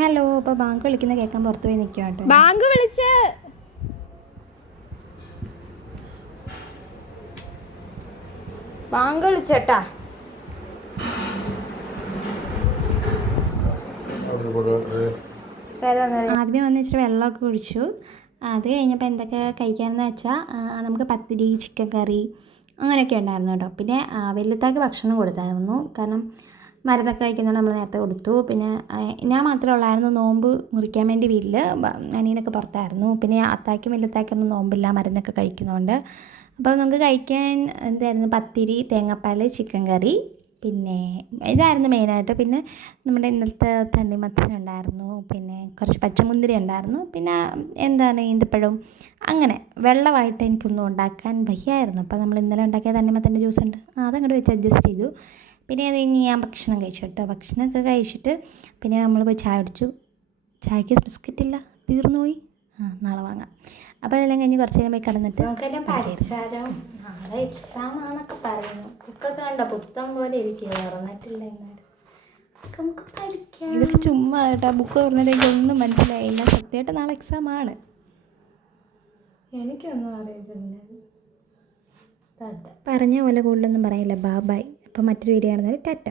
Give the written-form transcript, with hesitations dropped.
Hello. ഇപ്പോൾ bank വിളിക്കുന്ന കേൾക്കാൻ പുറത്ത് പോയി നിൽക്കുവാട്ടോ. ബാങ്ക് വിളിച്ച് ബാങ്ക് വിളിച്ചേട്ടാ. ആദ്യമേ വന്ന് ഇച്ചിരി വെള്ളമൊക്കെ കുടിച്ചു. അത് കഴിഞ്ഞപ്പോൾ എന്തൊക്കെ കഴിക്കാമെന്ന് വെച്ചാൽ നമുക്ക് പത്തിരി, ചിക്കൻ കറി അങ്ങനെയൊക്കെ ഉണ്ടായിരുന്നു കേട്ടോ. പിന്നെ വല്യത്താക്ക് ഭക്ഷണം കൊടുത്തായിരുന്നു. കാരണം മരുന്നൊക്കെ കഴിക്കുന്നതുകൊണ്ട് നമ്മൾ നേരത്തെ കൊടുത്തു. പിന്നെ ഞാൻ മാത്രമേ ഉള്ളായിരുന്നു നോമ്പ് മുറിക്കാൻ വേണ്ടി വീട്ടിൽ. അനിയനൊക്കെ പുറത്തായിരുന്നു. പിന്നെ അത്തായ്ക്കും വല്യത്തായ്ക്കൊന്നും നോമ്പില്ല, മരുന്നൊക്കെ കഴിക്കുന്നതുകൊണ്ട്. അപ്പോൾ നമുക്ക് കഴിക്കാൻ എന്തായിരുന്നു, പത്തിരി, തേങ്ങാപ്പാൽ, ചിക്കൻ കറി, പിന്നെ ഇതായിരുന്നു മെയിനായിട്ട്. പിന്നെ നമ്മുടെ ഇന്നലത്തെ തണ്ണിമത്തൻ ഉണ്ടായിരുന്നു, പിന്നെ കുറച്ച് പച്ചമുന്തിരി ഉണ്ടായിരുന്നു, പിന്നെ എന്താണ് ഈന്തപ്പഴവും. അങ്ങനെ വെള്ളമായിട്ട് എനിക്കൊന്നും ഉണ്ടാക്കാൻ വയ്യായിരുന്നു. അപ്പോൾ നമ്മൾ ഇന്നലെ ഉണ്ടാക്കിയ തണ്ണിമത്തൻ്റെ ജ്യൂസ് ഉണ്ട്, അതങ്ങോട്ട് വെച്ച് അഡ്ജസ്റ്റ് ചെയ്തു. പിന്നെ അത് കഴിഞ്ഞ് ഞാൻ ഭക്ഷണം കഴിച്ചു കേട്ടോ. ഭക്ഷണമൊക്കെ കഴിച്ചിട്ട് പിന്നെ നമ്മൾ പോയി ചായ കുടിച്ചു. ചായക്ക് ബിസ്ക്കറ്റില്ല, തീർന്നു പോയി. നാളെ വാങ്ങാം. അപ്പോൾ അതെല്ലാം കഴിഞ്ഞ് കുറച്ച് നേരം പോയി കിടന്നിട്ട് നമുക്കെല്ലാം പഠിച്ചാലോ. നാളെ എക്സാം ആണെന്നൊക്കെ പറയുന്നു. ബുക്കൊക്കെ കണ്ടോ, പുത്തം പോലെ ഇരിക്കുക, തുറന്നിട്ടില്ല. നമുക്ക് പഠിക്കാം. ഇതൊക്കെ ചുമ്മാ കേട്ടോ. ബുക്ക് തുറന്നിട്ട് എനിക്കൊന്നും മനസ്സിലായില്ല. സത്യമായിട്ട് നാളെ എക്സാം ആണ്. എനിക്കൊന്നും അറിയത്തില്ല. പറഞ്ഞ പോലെ കൂടുതലൊന്നും പറയില്ല. ബൈ. അപ്പോൾ മറ്റൊരു വീഡിയോ ആണെന്നാൽ ടാറ്റ.